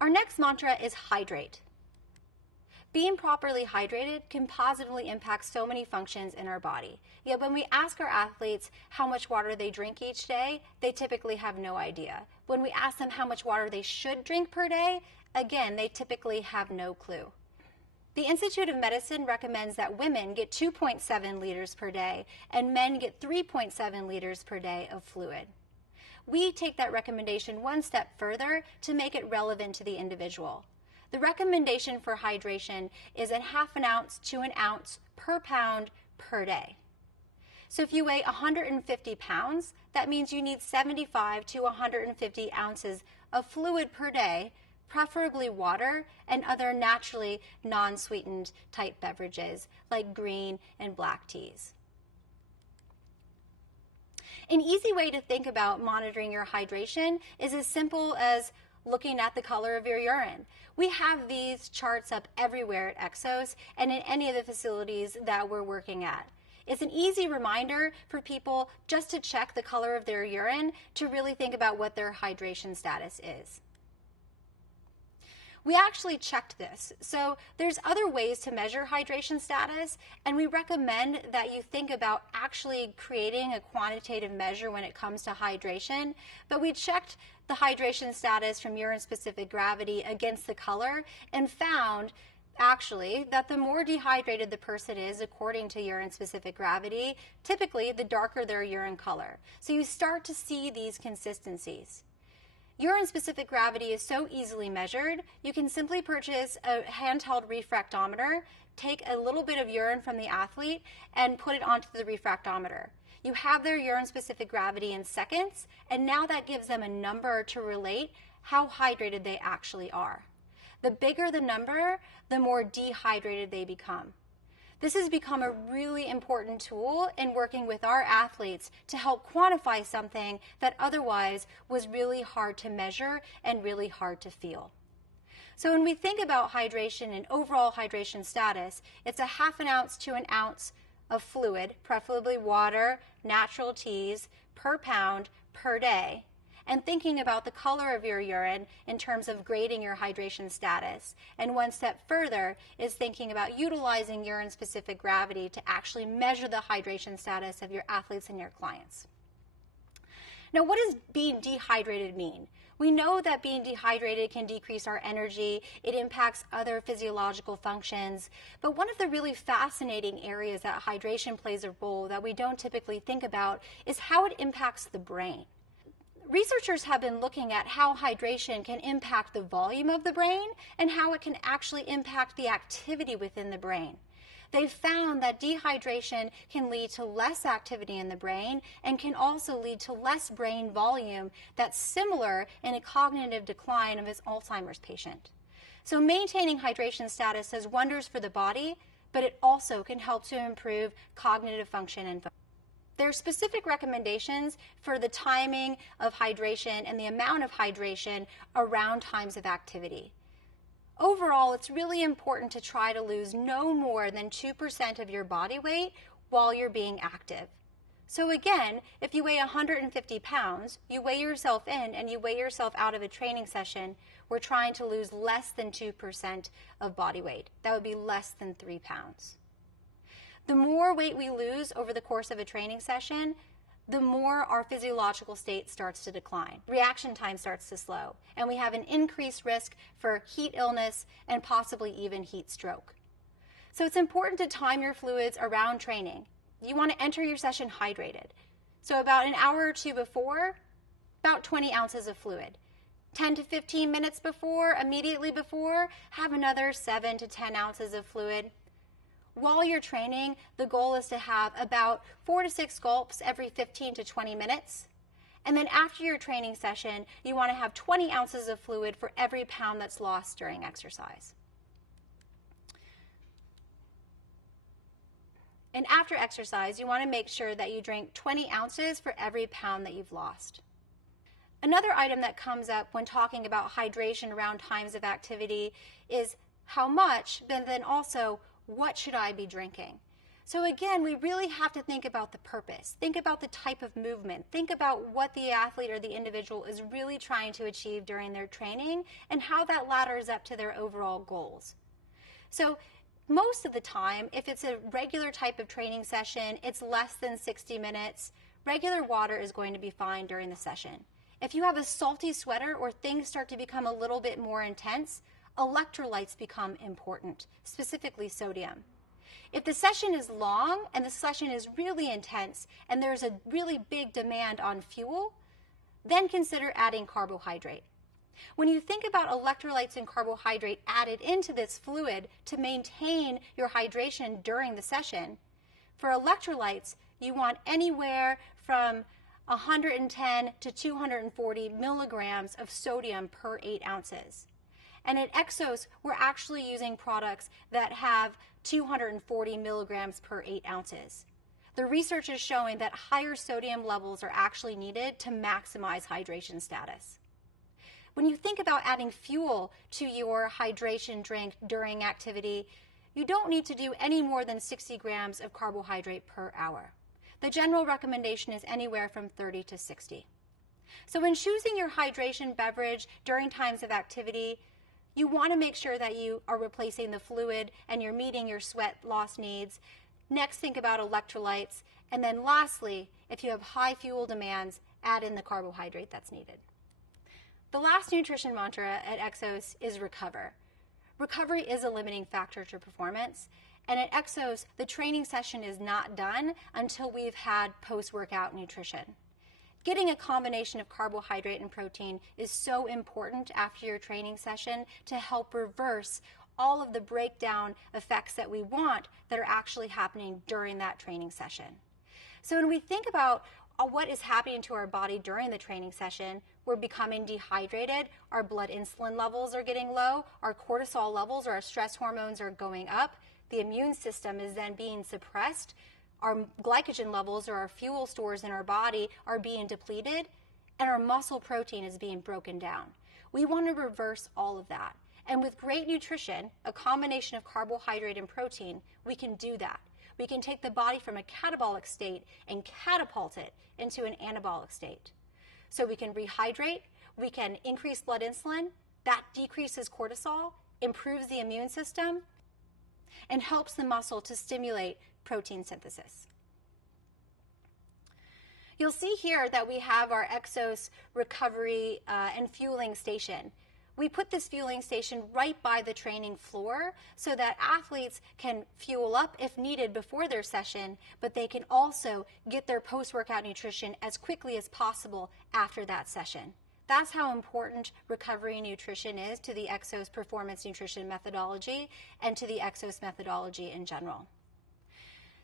Our next mantra is hydrate. Being properly hydrated can positively impact so many functions in our body. Yet when we ask our athletes how much water they drink each day, they typically have no idea. When we ask them how much water they should drink per day, again, they typically have no clue. The Institute of Medicine recommends that women get 2.7 liters per day and men get 3.7 liters per day of fluid. We take that recommendation one step further to make it relevant to the individual. The recommendation for hydration is a half an ounce to an ounce per pound per day. So if you weigh 150 pounds, that means you need 75 to 150 ounces of fluid per day, preferably water and other naturally non-sweetened type beverages like green and black teas. An easy way to think about monitoring your hydration is as simple as looking at the color of your urine. We have these charts up everywhere at Exos and in any of the facilities that we're working at. It's an easy reminder for people just to check the color of their urine to really think about what their hydration status is. We actually checked this. So there's other ways to measure hydration status, and we recommend that you think about actually creating a quantitative measure when it comes to hydration. But we checked the hydration status from urine-specific gravity against the color and found actually that the more dehydrated the person is according to urine-specific gravity, typically the darker their urine color. So you start to see these consistencies. Urine-specific gravity is so easily measured, you can simply purchase a handheld refractometer, take a little bit of urine from the athlete, and put it onto the refractometer. You have their urine-specific gravity in seconds, and now that gives them a number to relate how hydrated they actually are. The bigger the number, the more dehydrated they become. This has become a really important tool in working with our athletes to help quantify something that otherwise was really hard to measure and really hard to feel. So when we think about hydration and overall hydration status, it's a half an ounce to an ounce of fluid, preferably water, natural teas, per pound per day, and thinking about the color of your urine in terms of grading your hydration status. And one step further is thinking about utilizing urine-specific gravity to actually measure the hydration status of your athletes and your clients. Now, what does being dehydrated mean? We know that being dehydrated can decrease our energy, it impacts other physiological functions, but one of the really fascinating areas that hydration plays a role that we don't typically think about is how it impacts the brain. Researchers have been looking at how hydration can impact the volume of the brain and how it can actually impact the activity within the brain. They've found that dehydration can lead to less activity in the brain and can also lead to less brain volume that's similar in a cognitive decline of an Alzheimer's patient. So maintaining hydration status does wonders for the body, but it also can help to improve cognitive function and focus. There are specific recommendations for the timing of hydration and the amount of hydration around times of activity. Overall, it's really important to try to lose no more than 2% of your body weight while you're being active. So again, if you weigh 150 pounds, you weigh yourself in and you weigh yourself out of a training session, we're trying to lose less than 2% of body weight. That would be less than 3 pounds. The more weight we lose over the course of a training session, the more our physiological state starts to decline. Reaction time starts to slow, and we have an increased risk for heat illness and possibly even heat stroke. So it's important to time your fluids around training. You want to enter your session hydrated. So about an hour or two before, about 20 ounces of fluid. 10 to 15 minutes before, immediately before, have another 7 to 10 ounces of fluid. While you're training, the goal is to have about 4 to 6 gulps every 15 to 20 minutes. And then after your training session, you want to have 20 ounces of fluid for every pound that's lost during exercise. And after exercise, you want to make sure that you drink 20 ounces for every pound that you've lost. Another item that comes up when talking about hydration around times of activity is how much, but then also what should I be drinking? So again, we really have to think about the purpose, think about the type of movement, think about what the athlete or the individual is really trying to achieve during their training and how that ladders up to their overall goals. So most of the time, if it's a regular type of training session, it's less than 60 minutes, regular water is going to be fine during the session. If you have a salty sweater or things start to become a little bit more intense, electrolytes become important, specifically sodium. If the session is long and the session is really intense and there's a really big demand on fuel, then consider adding carbohydrate. When you think about electrolytes and carbohydrate added into this fluid to maintain your hydration during the session, for electrolytes, you want anywhere from 110 to 240 milligrams of sodium per 8 ounces. And at Exos, we're actually using products that have 240 milligrams per 8 ounces. The research is showing that higher sodium levels are actually needed to maximize hydration status. When you think about adding fuel to your hydration drink during activity, you don't need to do any more than 60 grams of carbohydrate per hour. The general recommendation is anywhere from 30 to 60. So when choosing your hydration beverage during times of activity, you want to make sure that you are replacing the fluid and you're meeting your sweat loss needs. Next, think about electrolytes. And then lastly, if you have high fuel demands, add in the carbohydrate that's needed. The last nutrition mantra at Exos is recover. Recovery is a limiting factor to performance. And at Exos, the training session is not done until we've had post-workout nutrition. Getting a combination of carbohydrate and protein is so important after your training session to help reverse all of the breakdown effects that we want that are actually happening during that training session. So when we think about what is happening to our body during the training session, we're becoming dehydrated, our blood insulin levels are getting low, our cortisol levels or our stress hormones are going up, the immune system is then being suppressed, our glycogen levels or our fuel stores in our body are being depleted, and our muscle protein is being broken down. We want to reverse all of that. And with great nutrition, a combination of carbohydrate and protein, we can do that. We can take the body from a catabolic state and catapult it into an anabolic state. So we can rehydrate, we can increase blood insulin, that decreases cortisol, improves the immune system, and helps the muscle to stimulate protein synthesis. You'll see here that we have our Exos recovery and fueling station. We put this fueling station right by the training floor so that athletes can fuel up if needed before their session, but they can also get their post-workout nutrition as quickly as possible after that session. That's how important recovery nutrition is to the Exos performance nutrition methodology and to the Exos methodology in general.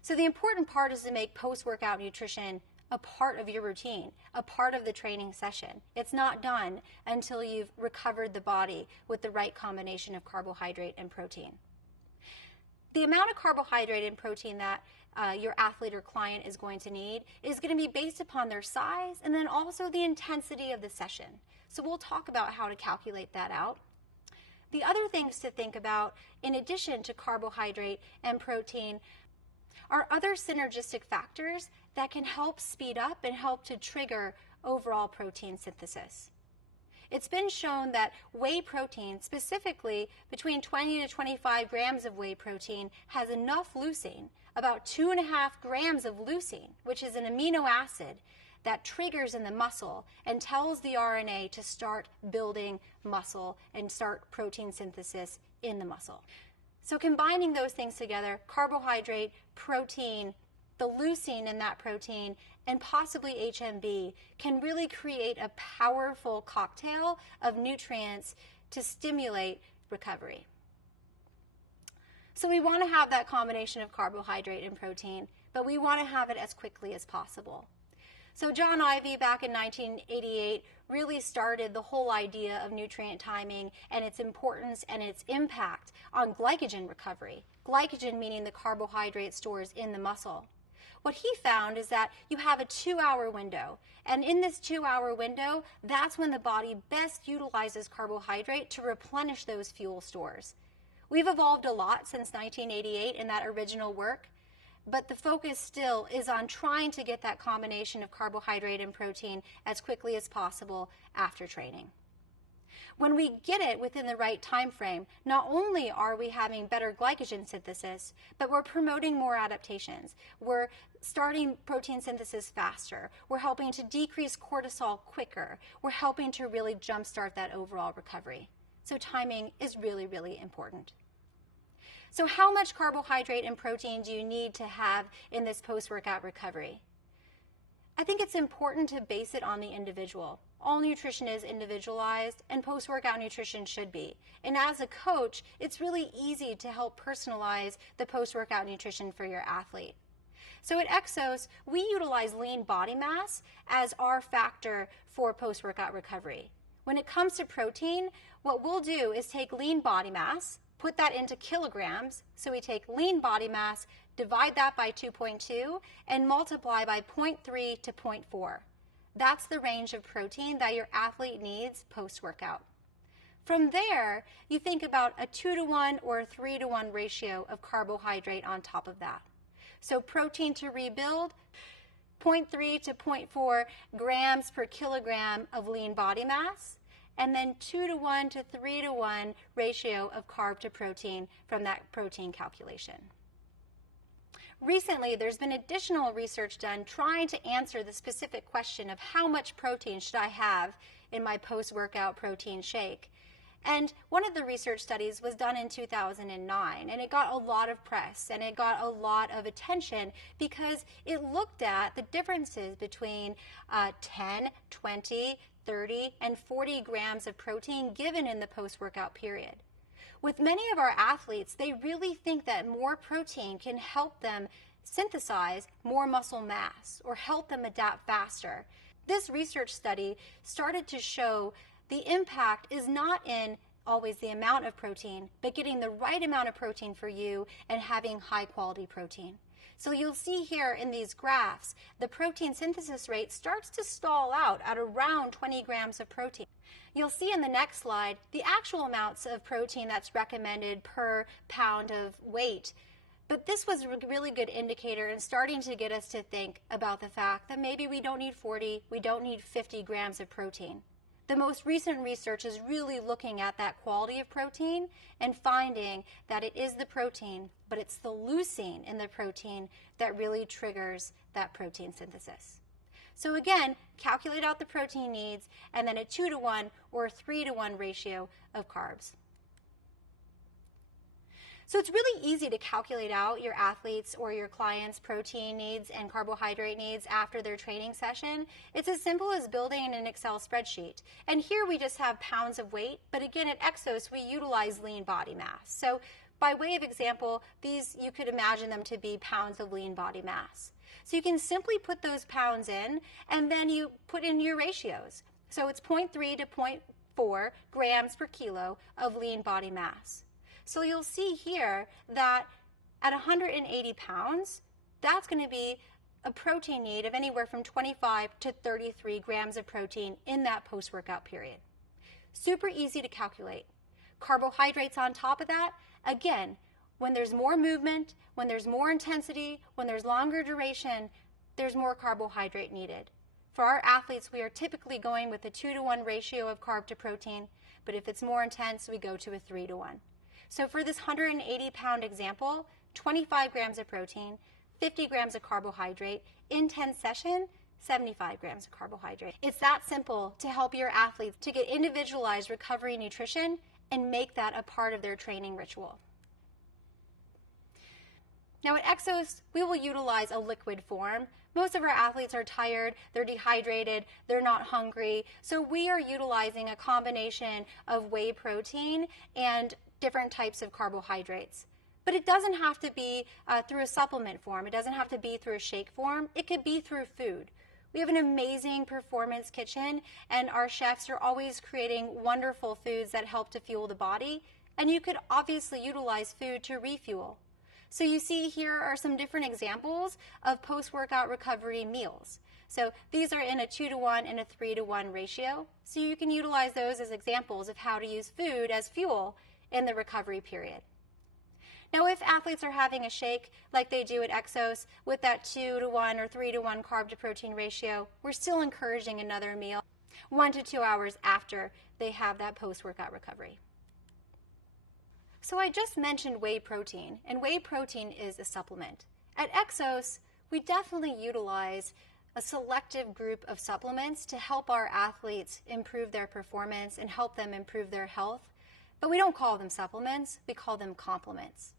So the important part is to make post-workout nutrition a part of your routine, a part of the training session. It's not done until you've recovered the body with the right combination of carbohydrate and protein. The amount of carbohydrate and protein that your athlete or client is going to need is going to be based upon their size and then also the intensity of the session. So we'll talk about how to calculate that out. The other things to think about, in addition to carbohydrate and protein, are other synergistic factors that can help speed up and help to trigger overall protein synthesis. It's been shown that whey protein, specifically between 20 to 25 grams of whey protein, has enough leucine, about 2.5 grams of leucine, which is an amino acid that triggers in the muscle and tells the RNA to start building muscle and start protein synthesis in the muscle. So combining those things together, carbohydrate, protein, the leucine in that protein, and possibly HMB, can really create a powerful cocktail of nutrients to stimulate recovery. So we want to have that combination of carbohydrate and protein, but we want to have it as quickly as possible. So John Ivey, back in 1988, really started the whole idea of nutrient timing and its importance and its impact on glycogen recovery. Glycogen meaning the carbohydrate stores in the muscle. What he found is that you have a 2-hour window, and in this 2-hour window, that's when the body best utilizes carbohydrate to replenish those fuel stores. We've evolved a lot since 1988 in that original work, but the focus still is on trying to get that combination of carbohydrate and protein as quickly as possible after training. When we get it within the right time frame, not only are we having better glycogen synthesis, but we're promoting more adaptations. We're starting protein synthesis faster. We're helping to decrease cortisol quicker. We're helping to really jumpstart that overall recovery. So timing is really, really important. So how much carbohydrate and protein do you need to have in this post-workout recovery? I think it's important to base it on the individual. All nutrition is individualized, and post-workout nutrition should be. And as a coach, it's really easy to help personalize the post-workout nutrition for your athlete. So at Exos, we utilize lean body mass as our factor for post-workout recovery. When it comes to protein, what we'll do is take lean body mass, put that into kilograms. So we take lean body mass, divide that by 2.2, and multiply by 0.3 to 0.4. That's the range of protein that your athlete needs post-workout. From there, you think about a 2-to-1 or a 3-to-1 ratio of carbohydrate on top of that. So protein to rebuild, 0.3 to 0.4 grams per kilogram of lean body mass, and then 2-to-1 to 3-to-1 ratio of carb to protein from that protein calculation. Recently, there's been additional research done trying to answer the specific question of how much protein should I have in my post-workout protein shake. And one of the research studies was done in 2009, and it got a lot of press and it got a lot of attention because it looked at the differences between 10, 20, 30, and 40 grams of protein given in the post-workout period. With many of our athletes, they really think that more protein can help them synthesize more muscle mass or help them adapt faster. This research study started to show the impact is not in always the amount of protein, but getting the right amount of protein for you and having high quality protein. So you'll see here in these graphs, the protein synthesis rate starts to stall out at around 20 grams of protein. You'll see in the next slide the actual amounts of protein that's recommended per pound of weight. But this was a really good indicator in starting to get us to think about the fact that maybe we don't need 40, we don't need 50 grams of protein. The most recent research is really looking at that quality of protein and finding that it is the protein, but it's the leucine in the protein that really triggers that protein synthesis. So again, calculate out the protein needs and then a 2-to-1 or a 3-to-1 ratio of carbs. So it's really easy to calculate out your athletes or your clients' protein needs and carbohydrate needs after their training session. It's as simple as building an Excel spreadsheet. And here we just have pounds of weight, but again at Exos we utilize lean body mass. So by way of example, these you could imagine them to be pounds of lean body mass. So you can simply put those pounds in and then you put in your ratios. So it's 0.3 to 0.4 grams per kilo of lean body mass. So you'll see here that at 180 pounds, that's going to be a protein need of anywhere from 25 to 33 grams of protein in that post-workout period. Super easy to calculate. Carbohydrates on top of that, again, when there's more movement, when there's more intensity, when there's longer duration, there's more carbohydrate needed. For our athletes, we are typically going with a 2-to-1 ratio of carb to protein, but if it's more intense, we go to a 3-to-1. So for this 180-pound example, 25 grams of protein, 50 grams of carbohydrate, in 10 sessions, 75 grams of carbohydrate. It's that simple to help your athletes to get individualized recovery nutrition and make that a part of their training ritual. Now at Exos, we will utilize a liquid form. Most of our athletes are tired, they're dehydrated, they're not hungry, so we are utilizing a combination of whey protein and different types of carbohydrates. But it doesn't have to be through a supplement form. It doesn't have to be through a shake form. It could be through food. We have an amazing performance kitchen, and our chefs are always creating wonderful foods that help to fuel the body, and you could obviously utilize food to refuel. So you see here are some different examples of post-workout recovery meals. So these are in a 2-to-1 and a 3-to-1 ratio. So you can utilize those as examples of how to use food as fuel in the recovery period. Now, if athletes are having a shake like they do at Exos with that 2-to-1 or 3-to-1 carb to protein ratio, we're still encouraging another meal 1 to 2 hours after they have that post-workout recovery. So I just mentioned whey protein, and whey protein is a supplement. At Exos, we definitely utilize a selective group of supplements to help our athletes improve their performance and help them improve their health. But we don't call them supplements, we call them complements.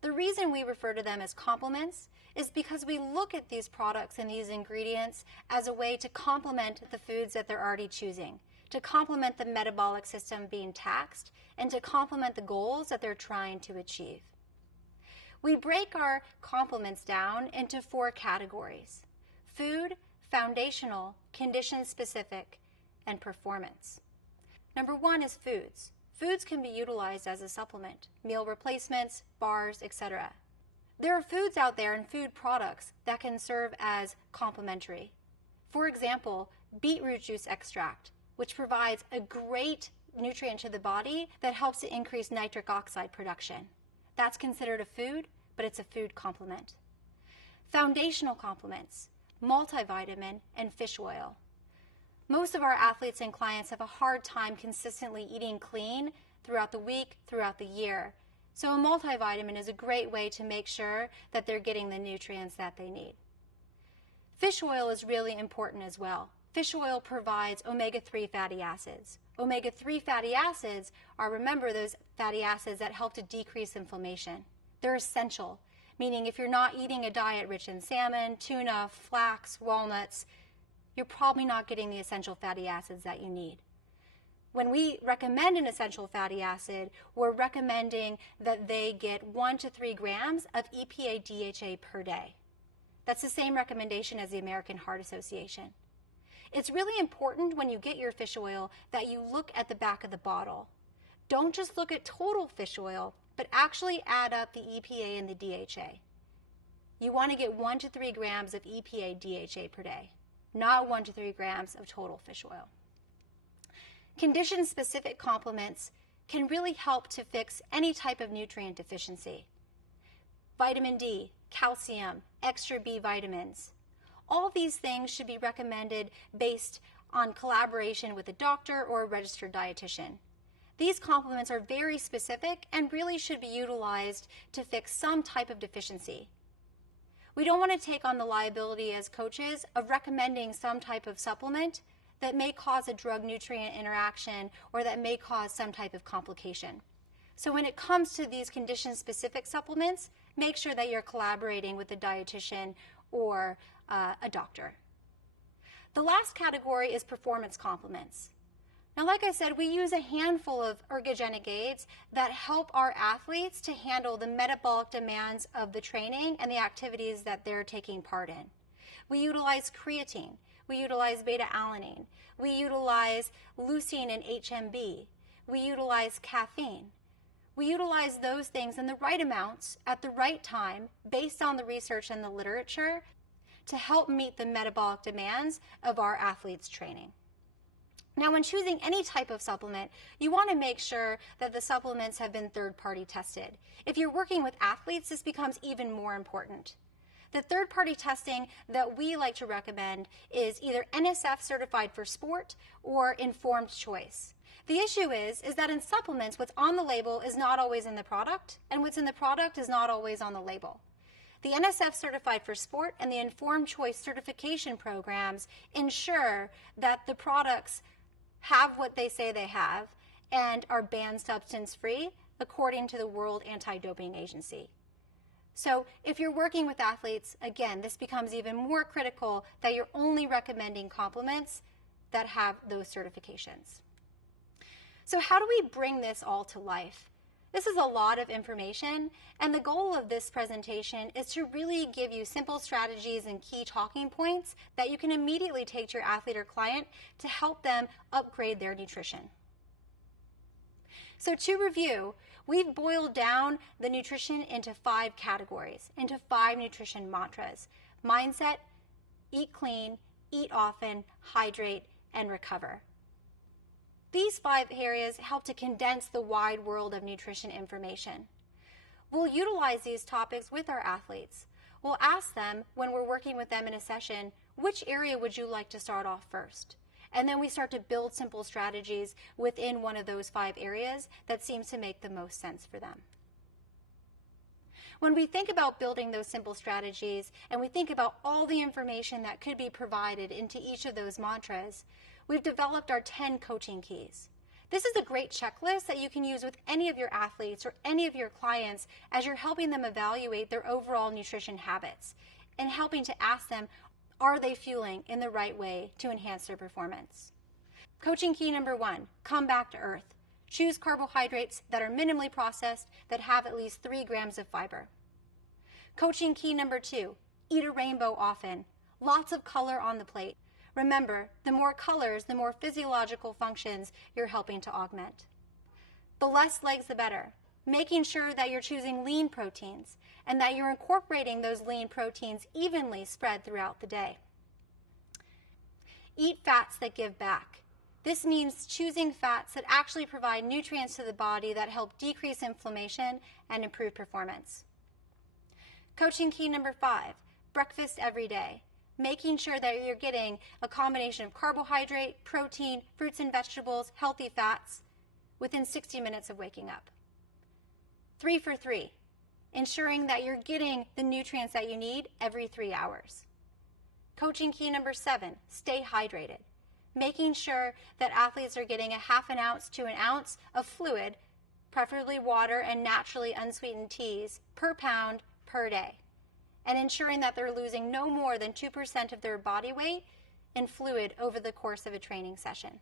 The reason we refer to them as complements is because we look at these products and these ingredients as a way to complement the foods that they're already choosing, to complement the metabolic system being taxed, and to complement the goals that they're trying to achieve. We break our complements down into 4 categories: food, foundational, condition-specific, and performance. Number 1 is foods. Foods can be utilized as a supplement, meal replacements, bars, etc. There are foods out there and food products that can serve as complementary. For example, beetroot juice extract, which provides a great nutrient to the body that helps to increase nitric oxide production. That's considered a food, but it's a food complement. Foundational complements, multivitamin, and fish oil. Most of our athletes and clients have a hard time consistently eating clean throughout the week, throughout the year. So a multivitamin is a great way to make sure that they're getting the nutrients that they need. Fish oil is really important as well. Fish oil provides omega-3 fatty acids. Omega-3 fatty acids are, remember, those fatty acids that help to decrease inflammation. They're essential, meaning if you're not eating a diet rich in salmon, tuna, flax, walnuts, you're probably not getting the essential fatty acids that you need. When we recommend an essential fatty acid, we're recommending that they get 1 to 3 grams of EPA-DHA per day. That's the same recommendation as the American Heart Association. It's really important when you get your fish oil that you look at the back of the bottle. Don't just look at total fish oil, but actually add up the EPA and the DHA. You want to get 1 to 3 grams of EPA-DHA per day, not 1 to 3 grams of total fish oil. Condition-specific complements can really help to fix any type of nutrient deficiency. Vitamin D, calcium, extra B vitamins. All these things should be recommended based on collaboration with a doctor or a registered dietitian. These complements are very specific and really should be utilized to fix some type of deficiency. We don't want to take on the liability as coaches of recommending some type of supplement that may cause a drug-nutrient interaction or that may cause some type of complication. So when it comes to these condition-specific supplements, make sure that you're collaborating with a dietitian or a doctor. The last category is performance complements. Now, like I said, we use a handful of ergogenic aids that help our athletes to handle the metabolic demands of the training and the activities that they're taking part in. We utilize creatine, we utilize beta-alanine, we utilize leucine and HMB, we utilize caffeine. We utilize those things in the right amounts at the right time based on the research and the literature to help meet the metabolic demands of our athletes' training. Now, when choosing any type of supplement, you want to make sure that the supplements have been third-party tested. If you're working with athletes, this becomes even more important. The third-party testing that we like to recommend is either NSF certified for sport or informed choice. The issue is that in supplements, what's on the label is not always in the product, and what's in the product is not always on the label. The NSF certified for sport and the informed choice certification programs ensure that the products have what they say they have and are banned substance-free according to the World Anti-Doping Agency. So if you're working with athletes, again, this becomes even more critical that you're only recommending complements that have those certifications. So how do we bring this all to life? This is a lot of information, and the goal of this presentation is to really give you simple strategies and key talking points that you can immediately take to your athlete or client to help them upgrade their nutrition. So to review, we've boiled down the nutrition into 5 categories, into 5 nutrition mantras: mindset, eat clean, eat often, hydrate, and recover. These 5 areas help to condense the wide world of nutrition information. We'll utilize these topics with our athletes. We'll ask them when we're working with them in a session, which area would you like to start off first? And then we start to build simple strategies within one of those 5 areas that seems to make the most sense for them. When we think about building those simple strategies and we think about all the information that could be provided into each of those mantras, we've developed our 10 coaching keys. This is a great checklist that you can use with any of your athletes or any of your clients as you're helping them evaluate their overall nutrition habits and helping to ask them, are they fueling in the right way to enhance their performance? Coaching key number 1, come back to earth. Choose carbohydrates that are minimally processed that have at least 3 grams of fiber. Coaching key number 2, eat a rainbow often. Lots of color on the plate. Remember, the more colors, the more physiological functions you're helping to augment. The less legs, the better. Making sure that you're choosing lean proteins and that you're incorporating those lean proteins evenly spread throughout the day. Eat fats that give back. This means choosing fats that actually provide nutrients to the body that help decrease inflammation and improve performance. Coaching key number 5, breakfast every day. Making sure that you're getting a combination of carbohydrate, protein, fruits and vegetables, healthy fats within 60 minutes of waking up. 3 for 3, ensuring that you're getting the nutrients that you need every 3 hours. Coaching key number 7, stay hydrated. Making sure that athletes are getting a half an ounce to an ounce of fluid, preferably water and naturally unsweetened teas, per pound per day. And ensuring that they're losing no more than 2% of their body weight in fluid over the course of a training session.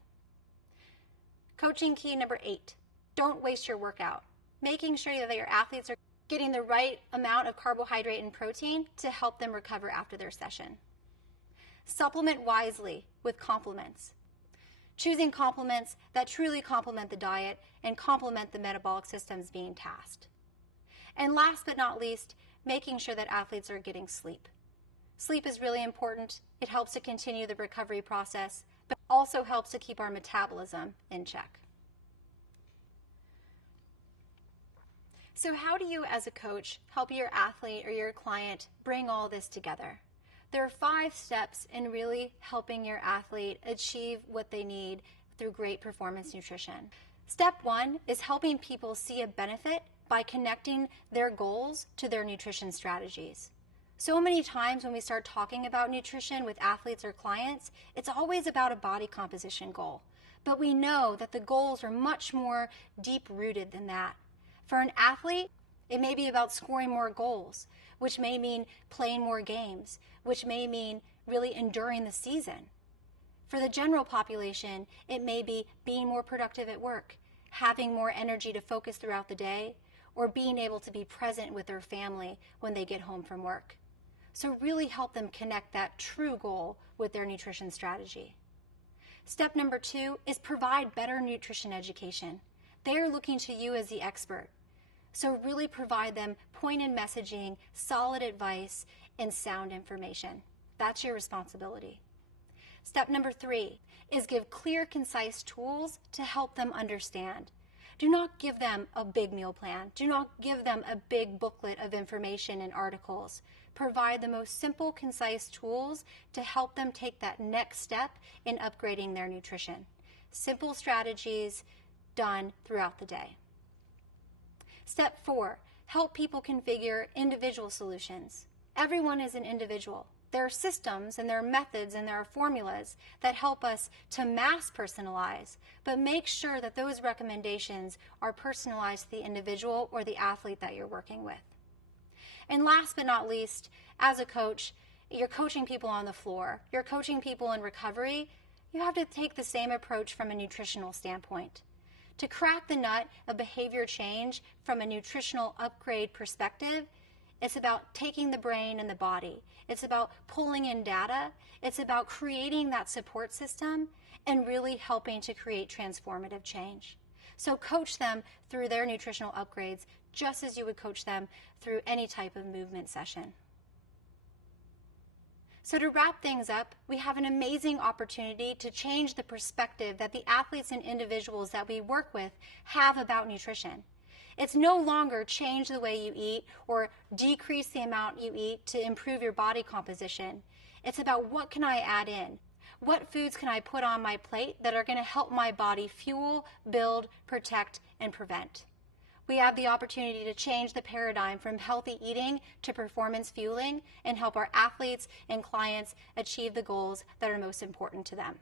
Coaching key number 8, don't waste your workout. Making sure that your athletes are getting the right amount of carbohydrate and protein to help them recover after their session. Supplement wisely with complements. Choosing complements that truly complement the diet and complement the metabolic systems being tasked. And last but not least, making sure that athletes are getting sleep. Sleep is really important. It helps to continue the recovery process, but also helps to keep our metabolism in check. So how do you as a coach help your athlete or your client bring all this together? There are 5 steps in really helping your athlete achieve what they need through great performance nutrition. Step 1 is helping people see a benefit by connecting their goals to their nutrition strategies. So many times when we start talking about nutrition with athletes or clients, it's always about a body composition goal. But we know that the goals are much more deep-rooted than that. For an athlete, it may be about scoring more goals, which may mean playing more games, which may mean really enduring the season. For the general population, it may be being more productive at work, having more energy to focus throughout the day, or being able to be present with their family when they get home from work. So really help them connect that true goal with their nutrition strategy. Step number 2 is provide better nutrition education. They're looking to you as the expert. So really provide them pointed messaging, solid advice, and sound information. That's your responsibility. Step number 3 is give clear, concise tools to help them understand. Do not give them a big meal plan. Do not give them a big booklet of information and articles. Provide the most simple, concise tools to help them take that next step in upgrading their nutrition. Simple strategies done throughout the day. Step 4, help people configure individual solutions. Everyone is an individual. There are systems and there are methods and there are formulas that help us to mass personalize, but make sure that those recommendations are personalized to the individual or the athlete that you're working with. And last but not least, as a coach, you're coaching people on the floor. You're coaching people in recovery. You have to take the same approach from a nutritional standpoint. To crack the nut of behavior change from a nutritional upgrade perspective, it's about taking the brain and the body. It's about pulling in data. It's about creating that support system and really helping to create transformative change. So coach them through their nutritional upgrades just as you would coach them through any type of movement session. So to wrap things up, we have an amazing opportunity to change the perspective that the athletes and individuals that we work with have about nutrition. It's no longer change the way you eat or decrease the amount you eat to improve your body composition. It's about what can I add in? What foods can I put on my plate that are going to help my body fuel, build, protect, and prevent? We have the opportunity to change the paradigm from healthy eating to performance fueling and help our athletes and clients achieve the goals that are most important to them.